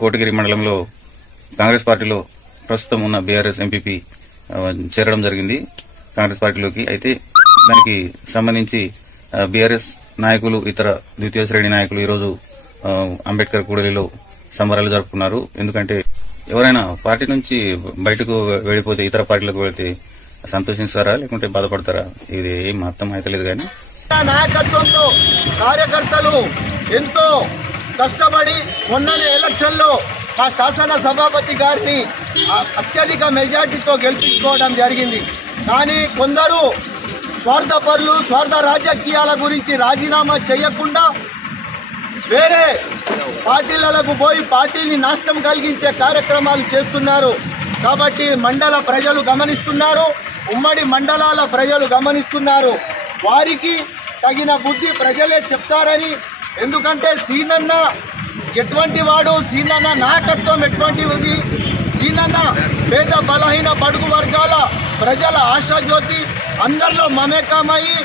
కోటగిరి మండలంలో కాంగ్రెస్ పార్టీలో ప్రస్తుతం ఉన్న బీఆర్ఎస్ ఎంపీపీ చేరడం జరిగింది. కాంగ్రెస్ పార్టీలోకి అయితే దానికి సంబంధించి బీఆర్ఎస్ నాయకులు ఇతర ద్వితీయ శ్రేణి నాయకులు ఈరోజు అంబేద్కర్ కూడలిలో సంబరాలు జరుపుకున్నారు. ఎందుకంటే ఎవరైనా పార్టీ నుంచి బయటకు వెళ్ళిపోతే ఇతర పార్టీలకు వెళితే సంతోషిస్తారా లేకుంటే బాధపడతారా? ఇది ఏం అర్థం అయితే కానీ. నాయకత్వంతో కార్యకర్తలు ఎంతో కష్టపడి మొన్ననే ఎలక్షన్లో మా శాసన సభాపతి గారిని అత్యధిక మెజార్టీతో గెలిపించుకోవడం జరిగింది. కానీ కొందరు స్వార్థపరులు స్వార్థ రాజకీయాల గురించి రాజీనామా చేయకుండా వేరే పార్టీలకు పోయి పార్టీని నాశనం కలిగించే కార్యక్రమాలు చేస్తున్నారు. కాబట్టి మండల ప్రజలు గమనిస్తున్నారు. ఉమ్మడి మండలాల ప్రజలు గమనిస్తున్నారు. వారికి తగిన బుద్ధి ప్రజలే చెప్తారని ఎందుకంటే సీనన్న ఎటువంటి వాడు సీనన్న నాయకత్వం ఉంది? సీనన్న పేద బలహీన బడుగు వర్గాల ప్రజల ఆశాజ్యోతి అందరిలో మమేకమయ్యి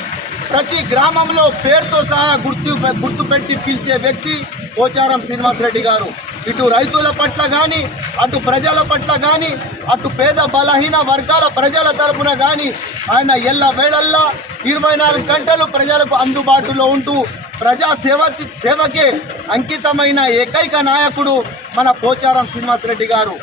ప్రతి గ్రామంలో పేరుతో సహా గుర్తు గుర్తు పెట్టి పిలిచే వ్యక్తి పోచారం శ్రీనివాసరెడ్డి గారు. ఇటు రైతుల పట్ల కానీ అటు ప్రజల పట్ల కానీ అటు పేద బలహీన వర్గాల ప్రజల తరపున కానీ ఆయన ఎల్ల వేళల్లా ఇరవై నాలుగు గంటలు ప్రజలకు అందుబాటులో ఉంటూ ప్రజా సేవ సేవకే అంకితమైన ఏకైక నాయకుడు మన పోచారం శ్రీనివాసరెడ్డి గారు.